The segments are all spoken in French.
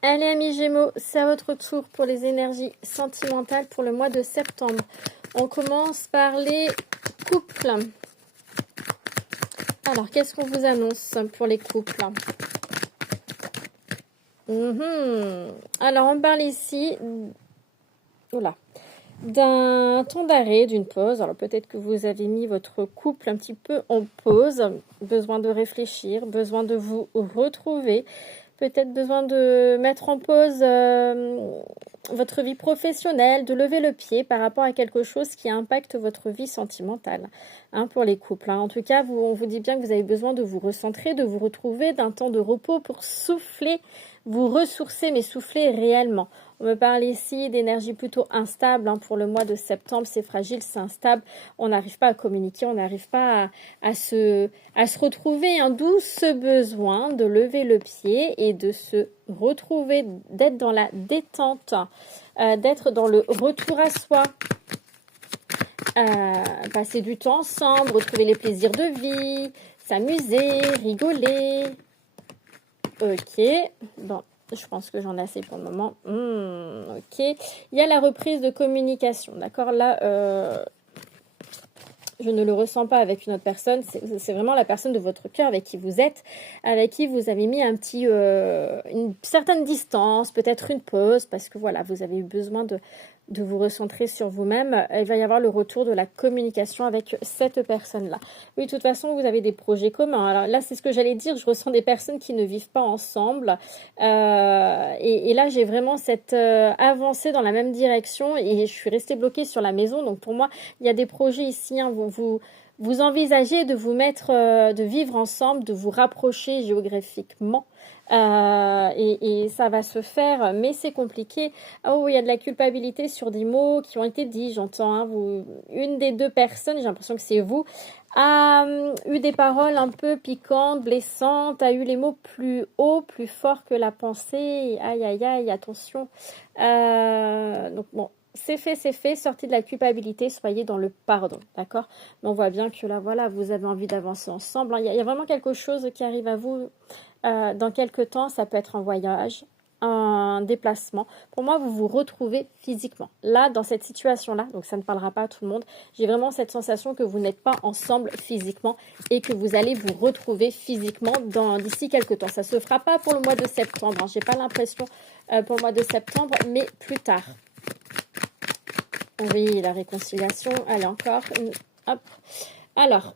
Allez, amis Gémeaux, c'est à votre tour pour les énergies sentimentales pour le mois de septembre. On commence par les couples. Alors, qu'est-ce qu'on vous annonce pour les couples? Alors, on parle ici d'un temps d'arrêt, d'une pause. Alors, peut-être que vous avez mis votre couple un petit peu en pause. Besoin de réfléchir, besoin de vous retrouver. Peut-être besoin de mettre en pause votre vie professionnelle, de lever le pied par rapport à quelque chose qui impacte votre vie sentimentale, pour les couples. En tout cas, on vous dit bien que vous avez besoin de vous recentrer, de vous retrouver, d'un temps de repos pour souffler, vous ressourcer, mais souffler réellement. On me parle ici d'énergie plutôt instable pour le mois de septembre. C'est fragile, c'est instable. On n'arrive pas à communiquer, on n'arrive pas à se retrouver. D'où ce besoin de lever le pied et de se retrouver, d'être dans la détente, d'être dans le retour à soi. Passer du temps ensemble, retrouver les plaisirs de vie, s'amuser, rigoler. Ok, bon. Je pense que j'en ai assez pour le moment. Ok. Il y a la reprise de communication. D'accord. Là, je ne le ressens pas avec une autre personne. C'est vraiment la personne de votre cœur avec qui vous êtes, avec qui vous avez mis une certaine distance, peut-être une pause, parce que voilà, vous avez eu besoin de vous recentrer sur vous-même. Il va y avoir le retour de la communication avec cette personne-là. Oui, de toute façon, vous avez des projets communs. Alors là, c'est ce que j'allais dire. Je ressens des personnes qui ne vivent pas ensemble. Et là, j'ai vraiment cette avancée dans la même direction et je suis restée bloquée sur la maison. Donc pour moi, il y a des projets ici. Vous envisagez de vous mettre, de vivre ensemble, de vous rapprocher géographiquement. Et ça va se faire, mais c'est compliqué. Oh, il y a de la culpabilité sur des mots qui ont été dits, j'entends. Une des deux personnes, j'ai l'impression que c'est vous, a eu des paroles un peu piquantes, blessantes, a eu les mots plus hauts, plus forts que la pensée. Aïe, aïe, aïe, attention. Donc bon, c'est fait, sortez de la culpabilité, soyez dans le pardon, d'accord? On voit bien que là, voilà, vous avez envie d'avancer ensemble. Il y a vraiment quelque chose qui arrive à vous dans quelques temps. Ça peut être un voyage, un déplacement. Pour moi, vous vous retrouvez physiquement. Là, dans cette situation-là, donc ça ne parlera pas à tout le monde, j'ai vraiment cette sensation que vous n'êtes pas ensemble physiquement et que vous allez vous retrouver physiquement d'ici quelques temps. Ça ne se fera pas pour le mois de septembre. J'ai pas l'impression pour le mois de septembre, mais plus tard. Oui, la réconciliation. Allez, encore. Hop. Alors,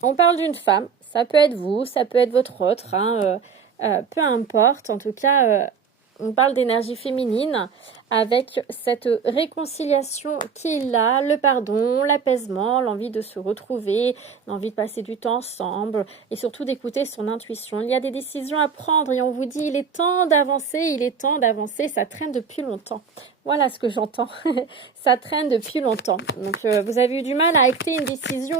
on parle d'une femme. Ça peut être vous, ça peut être votre autre. Peu importe. En tout cas, on parle d'énergie féminine avec cette réconciliation qu'il a, le pardon, l'apaisement, l'envie de se retrouver, l'envie de passer du temps ensemble et surtout d'écouter son intuition. Il y a des décisions à prendre et on vous dit il est temps d'avancer, ça traîne depuis longtemps. Voilà ce que j'entends. Ça traîne depuis longtemps. Donc, vous avez eu du mal à acter une décision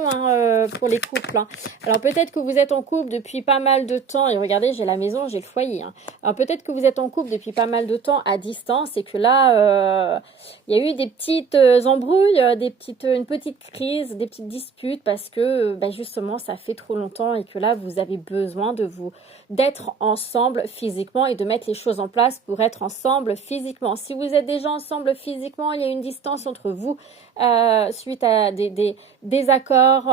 pour les couples. Alors, peut-être que vous êtes en couple depuis pas mal de temps. Et regardez, j'ai la maison, j'ai le foyer. Alors, peut-être que vous êtes en couple depuis pas mal de temps à distance et que là, il y a eu des petites embrouilles, une petite crise, des petites disputes parce que, justement, ça fait trop longtemps et que là, vous avez besoin d'être ensemble physiquement et de mettre les choses en place pour être ensemble physiquement. Si vous êtes déjà ensemble physiquement, il y a une distance entre vous suite à des désaccords,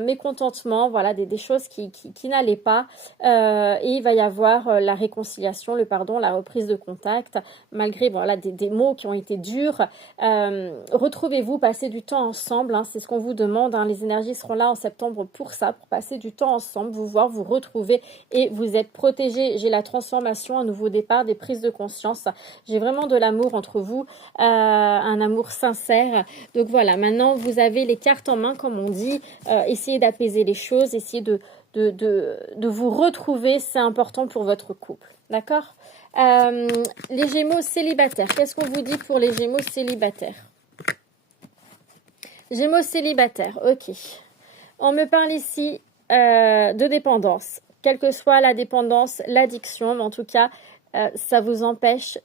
mécontentements, voilà, des choses qui n'allaient pas. Et il va y avoir la réconciliation, le pardon, la reprise de contact, malgré des mots qui ont été durs. Retrouvez-vous, passez du temps ensemble, c'est ce qu'on vous demande. Les énergies seront là en septembre pour ça, pour passer du temps ensemble, vous voir, vous retrouver et vous êtes protégés. J'ai la transformation, un nouveau départ, des prises de conscience. J'ai vraiment de l'amour entre vous, un amour sincère. Donc voilà, maintenant vous avez les cartes en main, comme on dit. Essayez d'apaiser les choses, essayez de vous retrouver, c'est important pour votre couple. D'accord? Les Gémeaux célibataires, qu'est-ce qu'on vous dit pour les Gémeaux célibataires? Gémeaux célibataires, ok. On me parle ici de dépendance. Quelle que soit la dépendance, l'addiction, mais en tout cas, ça vous empêche,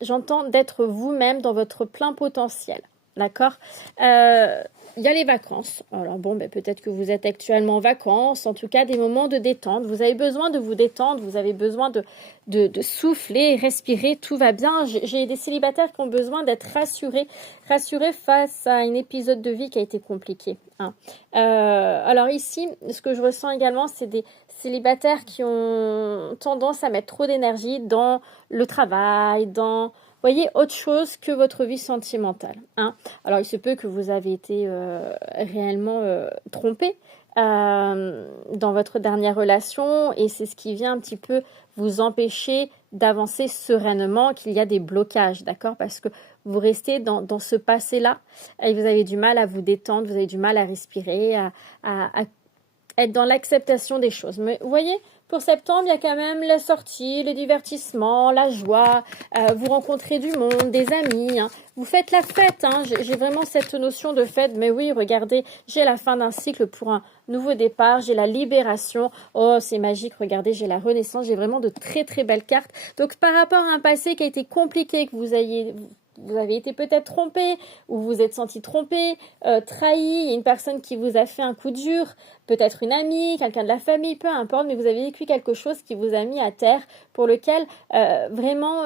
j'entends, d'être vous-même dans votre plein potentiel. d'accord? Il y a les vacances. Alors bon, ben, peut-être que vous êtes actuellement en vacances, en tout cas des moments de détente. Vous avez besoin de vous détendre, vous avez besoin de souffler, respirer, tout va bien. J'ai des célibataires qui ont besoin d'être rassurés face à un épisode de vie qui a été compliqué, hein. Alors ici, ce que je ressens également, c'est des célibataires qui ont tendance à mettre trop d'énergie dans le travail, dans, voyez, autre chose que votre vie sentimentale, hein. Alors, il se peut que vous avez été réellement trompé dans votre dernière relation et c'est ce qui vient un petit peu vous empêcher d'avancer sereinement, qu'il y a des blocages, d'accord? Parce que vous restez dans ce passé-là et vous avez du mal à vous détendre, vous avez du mal à respirer, à être dans l'acceptation des choses. Mais vous voyez, pour septembre, il y a quand même la sortie, le divertissement, la joie, vous rencontrez du monde, des amis, hein. Vous faites la fête, hein. J'ai vraiment cette notion de fête, mais oui, regardez, j'ai la fin d'un cycle pour un nouveau départ, j'ai la libération, oh c'est magique, regardez, j'ai la renaissance, j'ai vraiment de très très belles cartes. Donc par rapport à un passé qui a été compliqué, que vous avez été peut-être trompé, ou vous êtes senti trompé, trahi, il y a une personne qui vous a fait un coup dur, peut-être une amie, quelqu'un de la famille, peu importe, mais vous avez vécu quelque chose qui vous a mis à terre, pour lequel vraiment,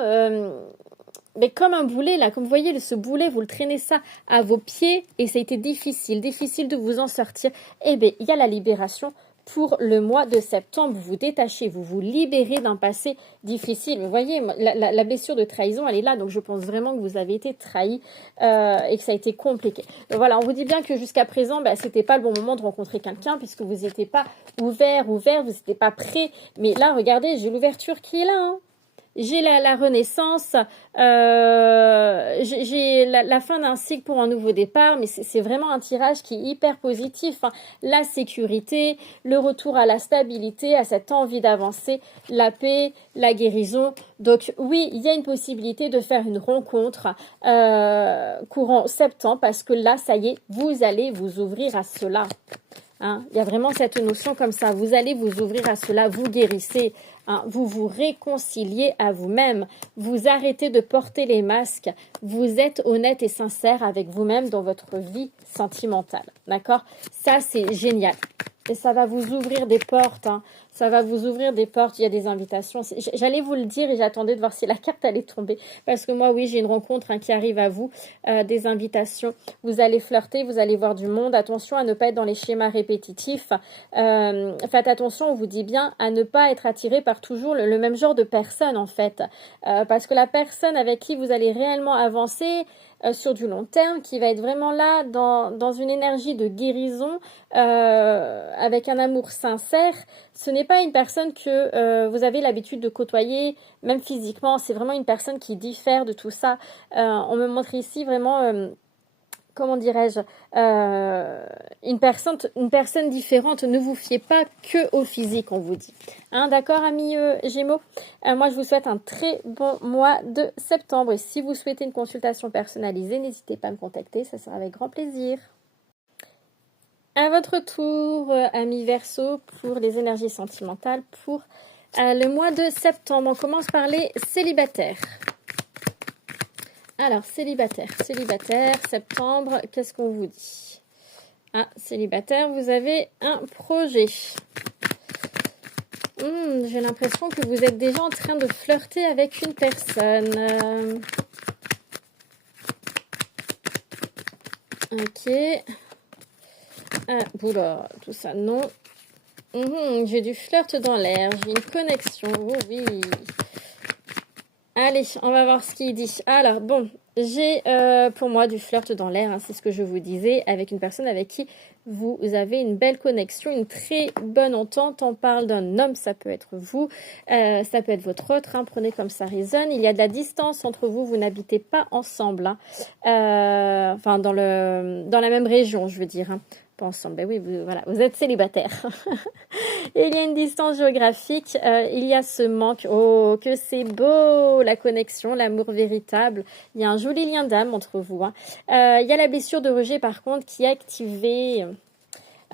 mais comme un boulet là, comme vous voyez ce boulet, vous le traînez ça à vos pieds et ça a été difficile de vous en sortir. Eh bien, il y a la libération. Pour le mois de septembre, vous vous détachez, vous vous libérez d'un passé difficile. Vous voyez, la blessure de trahison, elle est là. Donc, je pense vraiment que vous avez été trahi et que ça a été compliqué. Donc, voilà, on vous dit bien que jusqu'à présent, c'était pas le bon moment de rencontrer quelqu'un puisque vous n'étiez pas ouvert, vous n'étiez pas prêt. Mais là, regardez, j'ai l'ouverture qui est là, hein. J'ai la renaissance, j'ai la fin d'un cycle pour un nouveau départ, mais c'est vraiment un tirage qui est hyper positif, hein. La sécurité, le retour à la stabilité, à cette envie d'avancer, la paix, la guérison. Donc oui, il y a une possibilité de faire une rencontre courant septembre parce que là, ça y est, vous allez vous ouvrir à cela. Hein, il y a vraiment cette notion comme ça. Vous allez vous ouvrir à cela, vous guérissez, hein, vous vous réconciliez à vous-même, vous arrêtez de porter les masques, vous êtes honnête et sincère avec vous-même dans votre vie sentimentale. D'accord? Ça, c'est génial. Et ça va vous ouvrir des portes, hein. Ça va vous ouvrir des portes, il y a des invitations. J'allais vous le dire et j'attendais de voir si la carte allait tomber. Parce que moi, oui, j'ai une rencontre qui arrive à vous, des invitations. Vous allez flirter, vous allez voir du monde. Attention à ne pas être dans les schémas répétitifs. Faites attention, on vous dit bien, à ne pas être attiré par toujours le même genre de personne, en fait. Parce que la personne avec qui vous allez réellement avancer sur du long terme, qui va être vraiment là dans une énergie de guérison, avec un amour sincère, ce n'est pas une personne que vous avez l'habitude de côtoyer, même physiquement. C'est vraiment une personne qui diffère de tout ça. On me montre ici vraiment, comment dirais-je, une personne différente. Ne vous fiez pas que au physique, on vous dit. Hein, d'accord, amis Gémeaux? Moi, je vous souhaite un très bon mois de septembre. Et si vous souhaitez une consultation personnalisée, n'hésitez pas à me contacter. Ça sera avec grand plaisir. À votre tour, amis Verseau, pour les énergies sentimentales, pour le mois de septembre. On commence par les célibataires. Alors, célibataire, septembre, qu'est-ce qu'on vous dit? Ah, célibataire, vous avez un projet. J'ai l'impression que vous êtes déjà en train de flirter avec une personne. Ok. Ah, oula, tout ça, non. J'ai du flirt dans l'air, j'ai une connexion, oh oui. Allez, on va voir ce qu'il dit. Alors, bon, j'ai pour moi du flirt dans l'air, hein, c'est ce que je vous disais, avec une personne avec qui vous avez une belle connexion, une très bonne entente. On parle d'un homme, ça peut être vous, ça peut être votre autre, hein, prenez comme ça résonne. Il y a de la distance entre vous, vous n'habitez pas ensemble, hein. Enfin dans la même région, je veux dire, hein. Pas ensemble, ben oui, voilà, vous êtes célibataire. Et il y a une distance géographique, il y a ce manque, oh que c'est beau, la connexion, l'amour véritable, il y a un joli lien d'âme entre vous, hein. Il y a la blessure de rejet par contre qui est activée.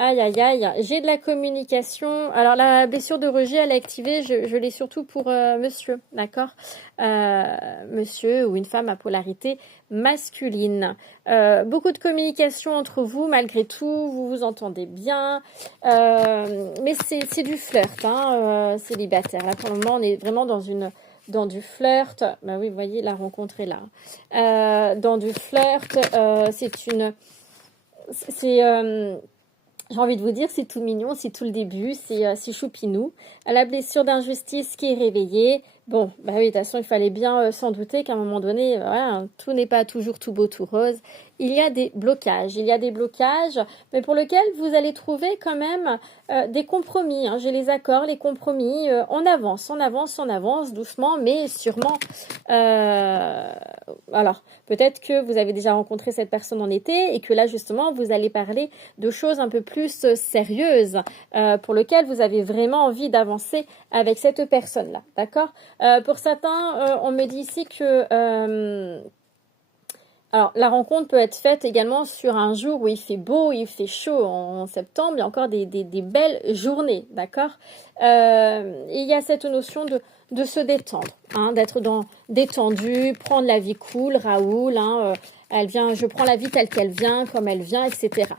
Aïe, aïe, aïe. J'ai de la communication. Alors, la blessure de rejet, elle est activée. Je l'ai surtout pour monsieur, d'accord? Monsieur ou une femme à polarité masculine. Beaucoup de communication entre vous, malgré tout. Vous vous entendez bien. Mais c'est du flirt, hein, célibataire. Là, pour le moment, on est vraiment dans du flirt. Bah oui, vous voyez, la rencontre est là. Dans du flirt, j'ai envie de vous dire, c'est tout mignon, c'est tout le début, c'est choupinou. La blessure d'injustice qui est réveillée. Bon, bah oui, de toute façon, il fallait bien s'en douter qu'à un moment donné, voilà, tout n'est pas toujours tout beau, tout rose. Il y a des blocages, mais pour lesquels vous allez trouver quand même des compromis. Hein. J'ai les accords, les compromis. On avance, doucement, mais sûrement. Alors, peut-être que vous avez déjà rencontré cette personne en été et que là, justement, vous allez parler de choses un peu plus sérieuses pour lesquelles vous avez vraiment envie d'avancer avec cette personne-là. D'accord? Pour certains, on me dit ici que alors, la rencontre peut être faite également sur un jour où il fait beau, il fait chaud en septembre. Il y a encore des belles journées, d'accord? Il y a cette notion de se détendre, hein, d'être détendu, prendre la vie cool, Raoul, hein, elle vient, je prends la vie telle qu'elle vient, comme elle vient, etc.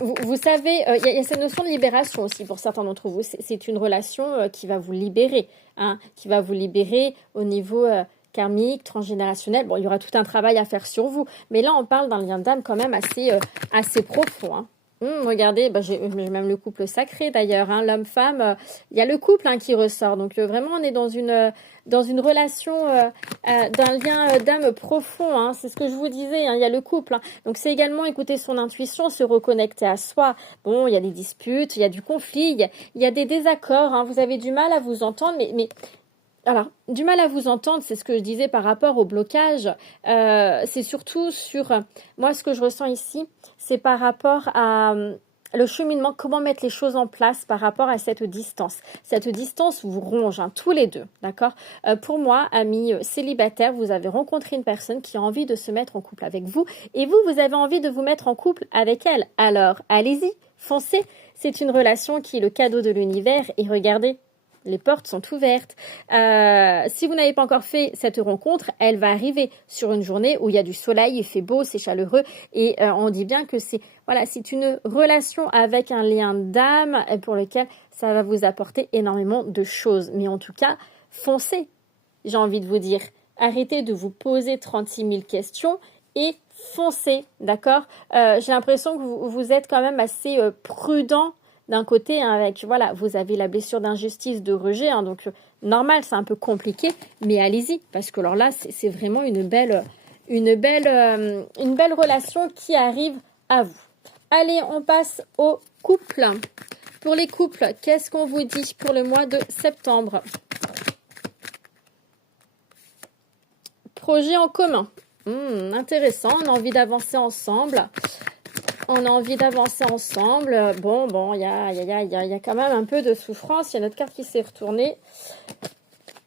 Vous savez, il y a cette notion de libération aussi pour certains d'entre vous. C'est une relation qui va vous libérer, hein, qui va vous libérer au niveau karmique, transgénérationnel. Bon, il y aura tout un travail à faire sur vous, mais là, on parle d'un lien d'âme quand même assez profond. Hein. Regardez, j'ai même le couple sacré d'ailleurs, hein, l'homme-femme, il y a le couple hein, qui ressort. Donc vraiment, on est dans une relation, d'un lien d'âme profond. Hein, c'est ce que je vous disais, hein, il y a le couple. Hein. Donc c'est également écouter son intuition, se reconnecter à soi. Bon, il y a des disputes, il y a du conflit, il y a des désaccords. Hein, vous avez du mal à vous entendre, mais alors, du mal à vous entendre, c'est ce que je disais par rapport au blocage. C'est surtout sur, moi, ce que je ressens ici, c'est par rapport à le cheminement, comment mettre les choses en place par rapport à cette distance. Cette distance vous ronge, hein, tous les deux, d'accord? Pour moi, amis célibataires, vous avez rencontré une personne qui a envie de se mettre en couple avec vous et vous avez envie de vous mettre en couple avec elle. Alors, allez-y, foncez. C'est une relation qui est le cadeau de l'univers et regardez, les portes sont ouvertes. Si vous n'avez pas encore fait cette rencontre, elle va arriver sur une journée où il y a du soleil, il fait beau, c'est chaleureux et on dit bien que c'est une relation avec un lien d'âme pour lequel ça va vous apporter énormément de choses. Mais en tout cas, foncez, j'ai envie de vous dire. Arrêtez de vous poser 36 000 questions et foncez, d'accord? J'ai l'impression que vous êtes quand même assez prudent d'un côté, hein, avec, voilà, vous avez la blessure d'injustice, de rejet, hein, donc normal, c'est un peu compliqué, mais allez-y, parce que alors là, c'est vraiment une belle relation qui arrive à vous. Allez, on passe au couple. Pour les couples, qu'est-ce qu'on vous dit pour le mois de septembre? Projet en commun. Intéressant, on a envie d'avancer ensemble. On a envie d'avancer ensemble. Bon, il y a quand même un peu de souffrance. Il y a notre carte qui s'est retournée.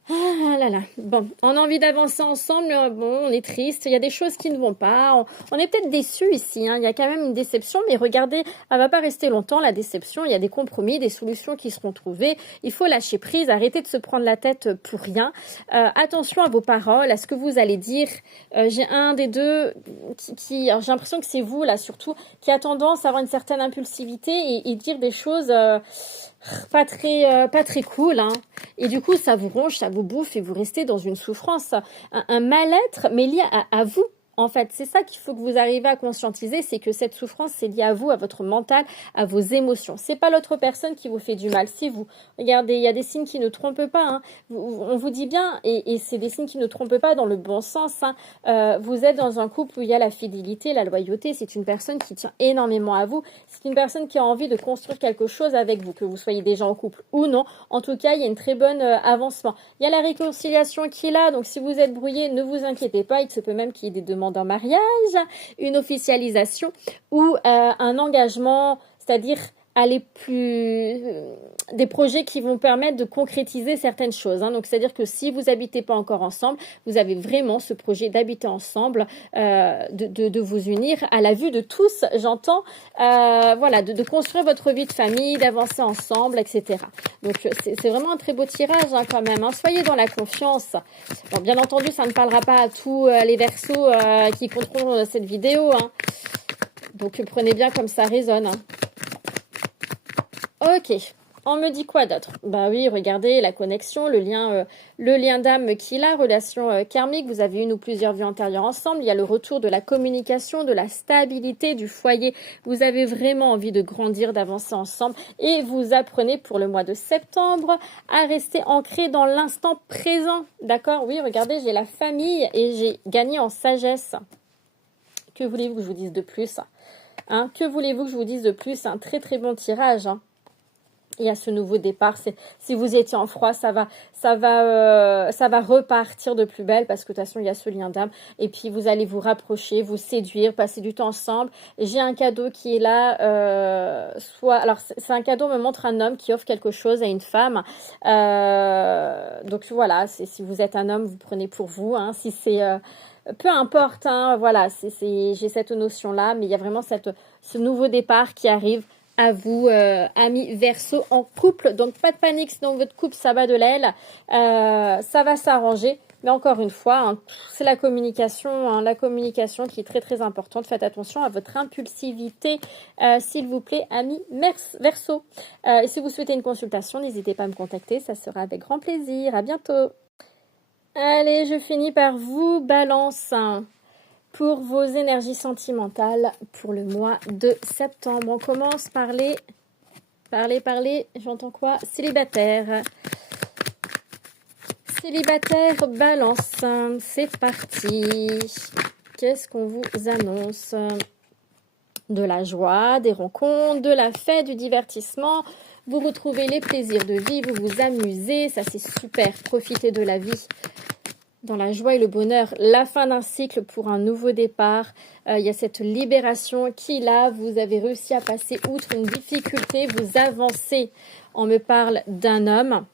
Ah là là. Bon, on a envie d'avancer ensemble, mais bon, on est triste. Il y a des choses qui ne vont pas. On est peut-être déçus ici. Hein. Il y a quand même une déception, mais regardez, elle va pas rester longtemps, la déception. Il y a des compromis, des solutions qui seront trouvées. Il faut lâcher prise, arrêter de se prendre la tête pour rien. Attention à vos paroles, à ce que vous allez dire. J'ai un des deux qui alors, j'ai l'impression que c'est vous, là, surtout, qui a tendance à avoir une certaine impulsivité et dire des choses pas très cool, hein. Et du coup, ça vous ronge, ça vous bouffe et vous restez dans une souffrance, un mal-être, mais lié à vous. En fait, c'est ça qu'il faut que vous arrivez à conscientiser, c'est que cette souffrance, c'est lié à vous, à votre mental, à vos émotions. C'est pas l'autre personne qui vous fait du mal, c'est vous. Regardez, il y a des signes qui ne trompent pas. Hein. On vous dit bien, et c'est des signes qui ne trompent pas dans le bon sens. Hein. Vous êtes dans un couple où il y a la fidélité, la loyauté. C'est une personne qui tient énormément à vous. C'est une personne qui a envie de construire quelque chose avec vous, que vous soyez déjà en couple ou non. En tout cas, il y a une très bonne avancement. Il y a la réconciliation qui est là, donc si vous êtes brouillé, ne vous inquiétez pas. Il se peut même qu'il y ait des demandes en mariage, une officialisation ou un engagement, c'est-à-dire aller plus des projets qui vont permettre de concrétiser certaines choses, hein. Donc c'est-à-dire que si vous habitez pas encore ensemble, vous avez vraiment ce projet d'habiter ensemble, de vous unir à la vue de tous, j'entends, voilà, de construire votre vie de famille, d'avancer ensemble, etc. Donc c'est vraiment un très beau tirage, hein, quand même, hein. Soyez dans la confiance. Bon, bien entendu, ça ne parlera pas à tous les Verseaux qui écouteront cette vidéo, hein. Donc prenez bien comme ça résonne, hein. Ok, on me dit quoi d'autre? Bah oui, regardez la connexion, le lien d'âme qu'il a, relation karmique, vous avez une ou plusieurs vies antérieures ensemble, il y a le retour de la communication, de la stabilité du foyer, vous avez vraiment envie de grandir, d'avancer ensemble et vous apprenez pour le mois de septembre à rester ancré dans l'instant présent, d'accord? Oui, regardez, j'ai la famille et j'ai gagné en sagesse. Que voulez-vous que je vous dise de plus, hein? Que voulez-vous que je vous dise de plus? Un très très bon tirage, hein. Il y a ce nouveau départ. Si vous étiez en froid, ça va repartir de plus belle parce que de toute façon, il y a ce lien d'âme. Et puis, vous allez vous rapprocher, vous séduire, passer du temps ensemble. J'ai un cadeau qui est là. Alors, c'est un cadeau, me montre un homme qui offre quelque chose à une femme. Donc, voilà, si vous êtes un homme, vous prenez pour vous, hein. Si c'est... peu importe, hein, voilà, j'ai cette notion-là, mais il y a vraiment ce nouveau départ qui arrive à vous, amis Verseau en couple. Donc, pas de panique si dans votre couple, ça bat de l'aile. Ça va s'arranger. Mais encore une fois, hein, c'est la communication qui est très, très importante. Faites attention à votre impulsivité, s'il vous plaît, amis Verseau. Et si vous souhaitez une consultation, n'hésitez pas à me contacter. Ça sera avec grand plaisir. À bientôt. Allez, je finis par vous, Balance, pour vos énergies sentimentales pour le mois de septembre. On commence par parler, j'entends quoi? Célibataire. Célibataire, Balance, c'est parti. Qu'est-ce qu'on vous annonce? De la joie, des rencontres, de la fête, du divertissement. Vous retrouvez les plaisirs de vie, vous vous amusez, ça c'est super, profitez de la vie. Dans la joie et le bonheur, la fin d'un cycle pour un nouveau départ. Il y a cette libération qui, là, vous avez réussi à passer outre une difficulté, vous avancez. On me parle d'un homme.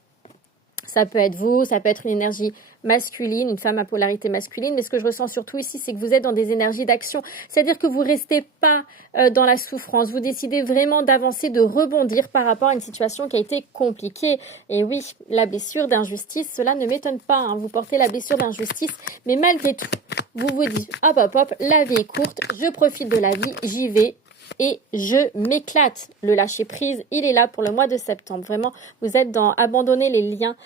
Ça peut être vous, ça peut être une énergie masculine, une femme à polarité masculine. Mais ce que je ressens surtout ici, c'est que vous êtes dans des énergies d'action. C'est-à-dire que vous ne restez pas dans la souffrance. Vous décidez vraiment d'avancer, de rebondir par rapport à une situation qui a été compliquée. Et oui, la blessure d'injustice, cela ne m'étonne pas, hein. Vous portez la blessure d'injustice. Mais malgré tout, vous vous dites, hop, la vie est courte, je profite de la vie, j'y vais. Et je m'éclate. Le lâcher prise, il est là pour le mois de septembre. Vraiment, vous êtes dans abandonner les liens,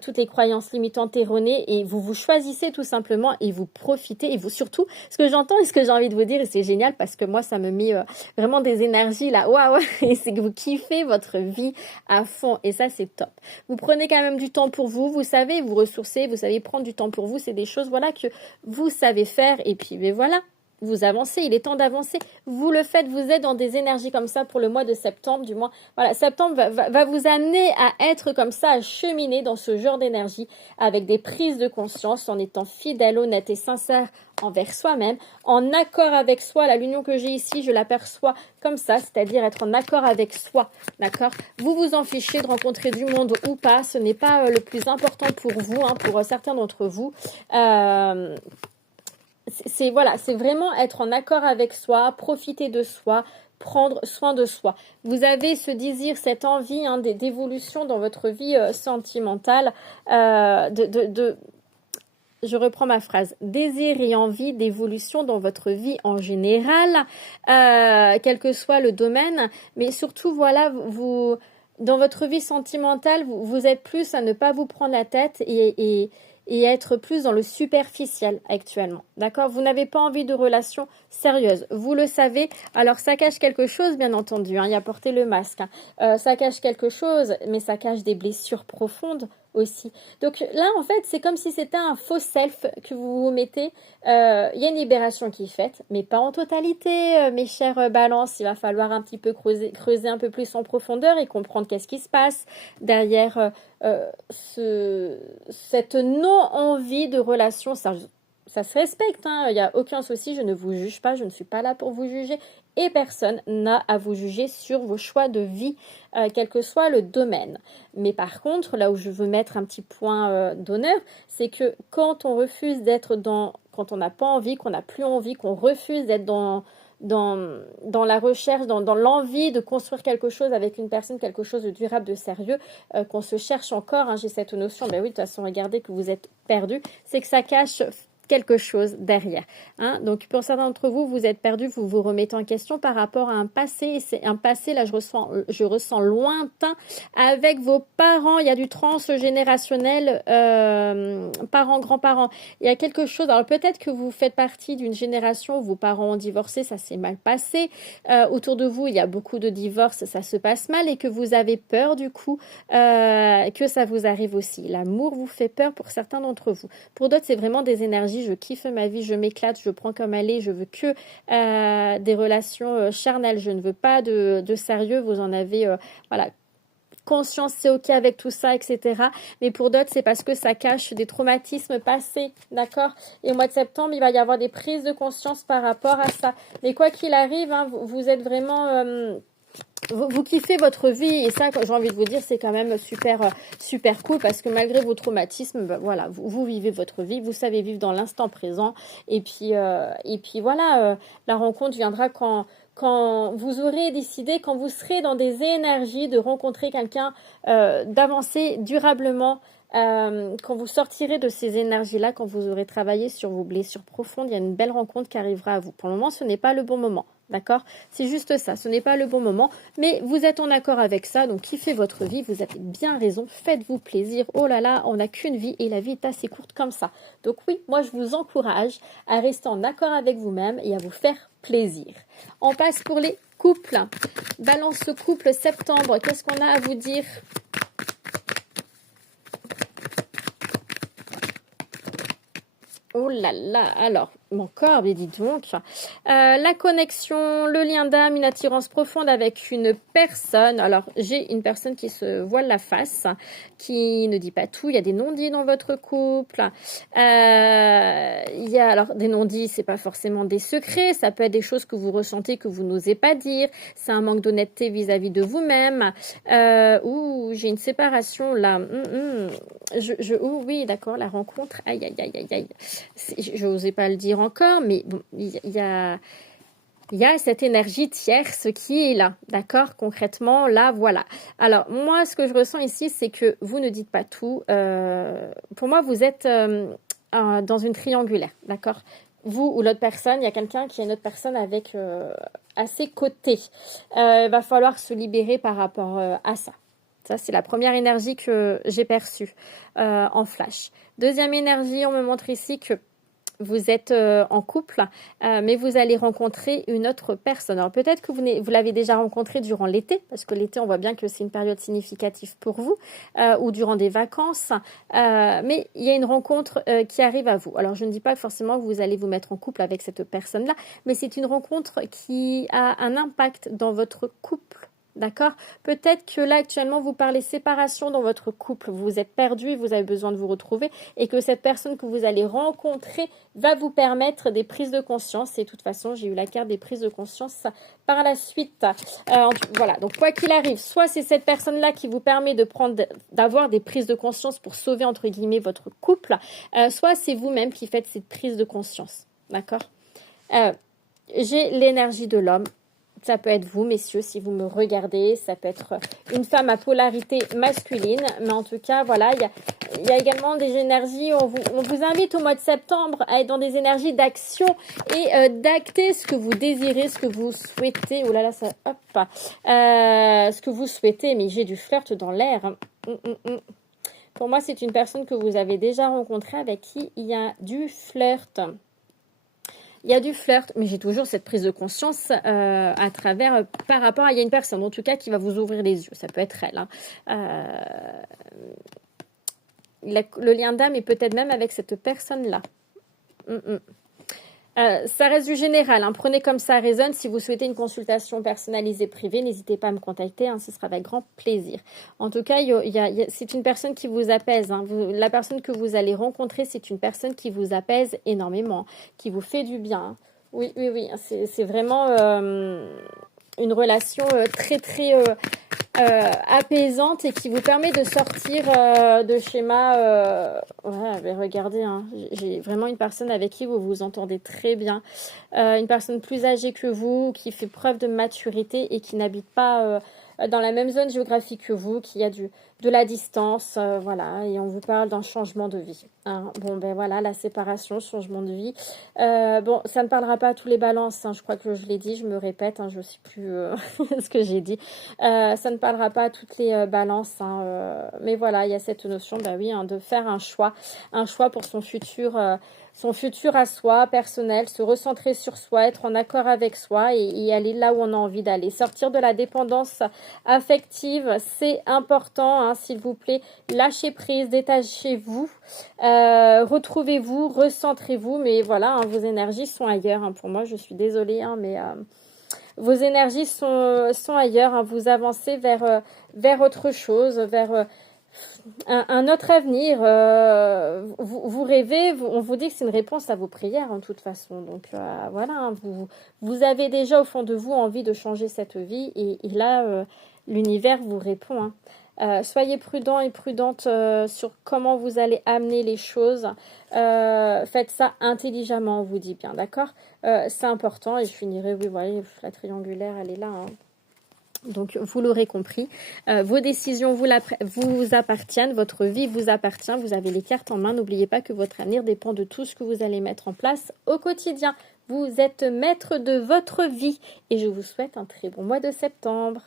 toutes les croyances limitantes erronées et vous choisissez tout simplement et vous profitez. Et vous surtout, ce que j'entends et ce que j'ai envie de vous dire, et c'est génial parce que moi, ça me met vraiment des énergies là. Waouh! Et c'est que vous kiffez votre vie à fond. Et ça, c'est top. Vous prenez quand même du temps pour vous. Vous savez vous ressourcer. Vous savez prendre du temps pour vous. C'est des choses, voilà, que vous savez faire. Et puis, mais voilà. Vous avancez, il est temps d'avancer. Vous le faites, vous êtes dans des énergies comme ça pour le mois de septembre, du moins. Voilà, septembre va vous amener à être comme ça, à cheminer dans ce genre d'énergie avec des prises de conscience, en étant fidèle, honnête et sincère envers soi-même, en accord avec soi. L'union que j'ai ici, je l'aperçois comme ça, c'est-à-dire être en accord avec soi, d'accord? Vous vous en fichez de rencontrer du monde ou pas, ce n'est pas le plus important pour vous, hein, pour certains d'entre vous. C'est vraiment être en accord avec soi, profiter de soi, prendre soin de soi. Vous avez ce désir, cette envie, hein, d'évolution dans votre vie sentimentale, je reprends ma phrase, désir et envie d'évolution dans votre vie en général, quel que soit le domaine, mais surtout, voilà, vous dans votre vie sentimentale, vous êtes plus à ne pas vous prendre la tête et être plus dans le superficiel actuellement, d'accord? Vous n'avez pas envie de relations sérieuses, vous le savez. Alors, ça cache quelque chose, bien entendu, hein, il y a porté le masque. Hein. Ça cache quelque chose, mais ça cache des blessures profondes aussi. Donc là, en fait, c'est comme si c'était un faux self que vous vous mettez. Il y a une libération qui est faite, mais pas en totalité, mes chers balances. Il va falloir un petit peu creuser un peu plus en profondeur et comprendre qu'est-ce qui se passe derrière cette non-envie de relation sérieuse. ça se respecte, hein, il n'y a aucun souci, je ne vous juge pas, je ne suis pas là pour vous juger et personne n'a à vous juger sur vos choix de vie, quel que soit le domaine. Mais par contre, là où je veux mettre un petit point d'honneur, c'est que quand on refuse d'être quand on n'a pas envie, qu'on n'a plus envie, qu'on refuse d'être dans la recherche, dans l'envie de construire quelque chose avec une personne, quelque chose de durable, de sérieux, qu'on se cherche encore, hein, j'ai cette notion, ben oui, de toute façon, regardez que vous êtes perdu, c'est que ça cache quelque chose derrière. Hein. Donc, pour certains d'entre vous, vous êtes perdu, vous vous remettez en question par rapport à un passé. Et c'est un passé, là, je ressens lointain avec vos parents. Il y a du transgénérationnel, parents, grands-parents. Il y a quelque chose. Alors, peut-être que vous faites partie d'une génération où vos parents ont divorcé, ça s'est mal passé. Autour de vous, il y a beaucoup de divorces, ça se passe mal et que vous avez peur, du coup, que ça vous arrive aussi. L'amour vous fait peur pour certains d'entre vous. Pour d'autres, c'est vraiment des énergies. Je kiffe ma vie, je m'éclate, je prends comme elle est, je veux que des relations charnelles, je ne veux pas de sérieux, vous en avez, voilà, conscience, c'est ok avec tout ça, etc. Mais pour d'autres, c'est parce que ça cache des traumatismes passés, d'accord? Et au mois de septembre, il va y avoir des prises de conscience par rapport à ça. Mais quoi qu'il arrive, hein, vous êtes vraiment... vous kiffez votre vie et ça, j'ai envie de vous dire, c'est quand même super cool parce que malgré vos traumatismes, ben voilà, vous vivez votre vie, vous savez vivre dans l'instant présent et puis voilà, la rencontre viendra quand vous aurez décidé, quand vous serez dans des énergies de rencontrer quelqu'un, d'avancer durablement. Quand vous sortirez de ces énergies-là, quand vous aurez travaillé sur vos blessures profondes, il y a une belle rencontre qui arrivera à vous. Pour le moment, ce n'est pas le bon moment. D'accord? C'est juste ça, ce n'est pas le bon moment, mais vous êtes en accord avec ça, donc kiffez votre vie, vous avez bien raison, faites-vous plaisir. Oh là là, on n'a qu'une vie et la vie est assez courte comme ça. Donc oui, moi je vous encourage à rester en accord avec vous-même et à vous faire plaisir. On passe pour les couples. Balance couple septembre, qu'est-ce qu'on a à vous dire? Oh là là, alors, mon corps, mais dis donc. La connexion, le lien d'âme, une attirance profonde avec une personne. Alors, j'ai une personne qui se voile la face, qui ne dit pas tout. Il y a des non-dits dans votre couple. Il y a, alors, des non-dits, c'est pas forcément des secrets. Ça peut être des choses que vous ressentez que vous n'osez pas dire. C'est un manque d'honnêteté vis-à-vis de vous-même. J'ai une séparation là. Oui, d'accord, la rencontre. Aïe, aïe, aïe, aïe, aïe. Je n'osais pas le dire encore, mais bon, il y a cette énergie tierce qui est là, d'accord? Concrètement, là, voilà. Alors, moi, ce que je ressens ici, c'est que vous ne dites pas tout. Pour moi, vous êtes dans une triangulaire, d'accord? Vous ou l'autre personne, il y a quelqu'un qui est une autre personne avec à ses côtés. Il va falloir se libérer par rapport à ça. Ça, c'est la première énergie que j'ai perçue en flash. Deuxième énergie, on me montre ici que vous êtes en couple, mais vous allez rencontrer une autre personne. Alors peut-être que vous l'avez déjà rencontré durant l'été, parce que l'été, on voit bien que c'est une période significative pour vous, ou durant des vacances, mais il y a une rencontre qui arrive à vous. Alors je ne dis pas forcément que vous allez vous mettre en couple avec cette personne-là, mais c'est une rencontre qui a un impact dans votre couple. D'accord? Peut-être que là, actuellement, vous parlez séparation dans votre couple. Vous êtes perdu et vous avez besoin de vous retrouver et que cette personne que vous allez rencontrer va vous permettre des prises de conscience. Et de toute façon, j'ai eu la carte des prises de conscience par la suite. Voilà. Donc, quoi qu'il arrive, soit c'est cette personne-là qui vous permet d'avoir des prises de conscience pour sauver, entre guillemets, votre couple, soit c'est vous-même qui faites cette prise de conscience. D'accord? J'ai l'énergie de l'homme. Ça peut être vous, messieurs, si vous me regardez. Ça peut être une femme à polarité masculine. Mais en tout cas, voilà, il y a également des énergies. On vous invite au mois de septembre à être dans des énergies d'action et d'acter ce que vous désirez, ce que vous souhaitez. Oh là là, ça... Hop. Ce que vous souhaitez. Mais j'ai du flirt dans l'air. Pour moi, c'est une personne que vous avez déjà rencontrée avec qui il y a du flirt. Il y a du flirt, mais j'ai toujours cette prise de conscience à travers, par rapport à, il y a une personne en tout cas qui va vous ouvrir les yeux, ça peut être elle. Le lien d'âme est peut-être même avec cette personne-là. Ça reste du général, hein. Prenez comme ça résonne. Si vous souhaitez une consultation personnalisée privée, n'hésitez pas à me contacter, hein, ce sera avec grand plaisir. En tout cas, c'est une personne qui vous apaise, hein. La personne que vous allez rencontrer, c'est une personne qui vous apaise énormément, qui vous fait du bien, hein. Oui, oui, oui, c'est vraiment une relation très, très apaisante et qui vous permet de sortir de schémas. Ouais, mais regardez, hein, j'ai vraiment une personne avec qui vous vous entendez très bien. Une personne plus âgée que vous, qui fait preuve de maturité et qui n'habite pas dans la même zone géographique que vous, qui a de la distance, voilà, et on vous parle d'un changement de vie, hein. Bon, ben voilà, la séparation, changement de vie. Bon, ça ne parlera pas à tous les balances, hein, je crois que je l'ai dit, je me répète, hein, je ne sais plus ce que j'ai dit. Ça ne parlera pas à toutes les balances, hein, mais voilà, il y a cette notion, bah oui, hein, de faire un choix pour son futur à soi, personnel, se recentrer sur soi, être en accord avec soi et aller là où on a envie d'aller. Sortir de la dépendance affective, c'est important, hein, s'il vous plaît. Lâchez prise, détachez-vous, retrouvez-vous, recentrez-vous, mais voilà, hein, vos énergies sont ailleurs, hein. Pour moi, je suis désolée, hein, mais vos énergies sont ailleurs, hein. Vous avancez vers autre chose, vers un autre avenir. Vous rêvez, on vous dit que c'est une réponse à vos prières en toute façon. Donc voilà, hein, vous avez déjà au fond de vous envie de changer cette vie et là, l'univers vous répond, hein. Soyez prudent et prudente sur comment vous allez amener les choses. Faites ça intelligemment, on vous dit bien, d'accord. C'est important et je finirai, oui, voilà, la triangulaire, elle est là, hein. Donc, vous l'aurez compris, vos décisions vous appartiennent, votre vie vous appartient, vous avez les cartes en main. N'oubliez pas que votre avenir dépend de tout ce que vous allez mettre en place au quotidien. Vous êtes maître de votre vie et je vous souhaite un très bon mois de septembre.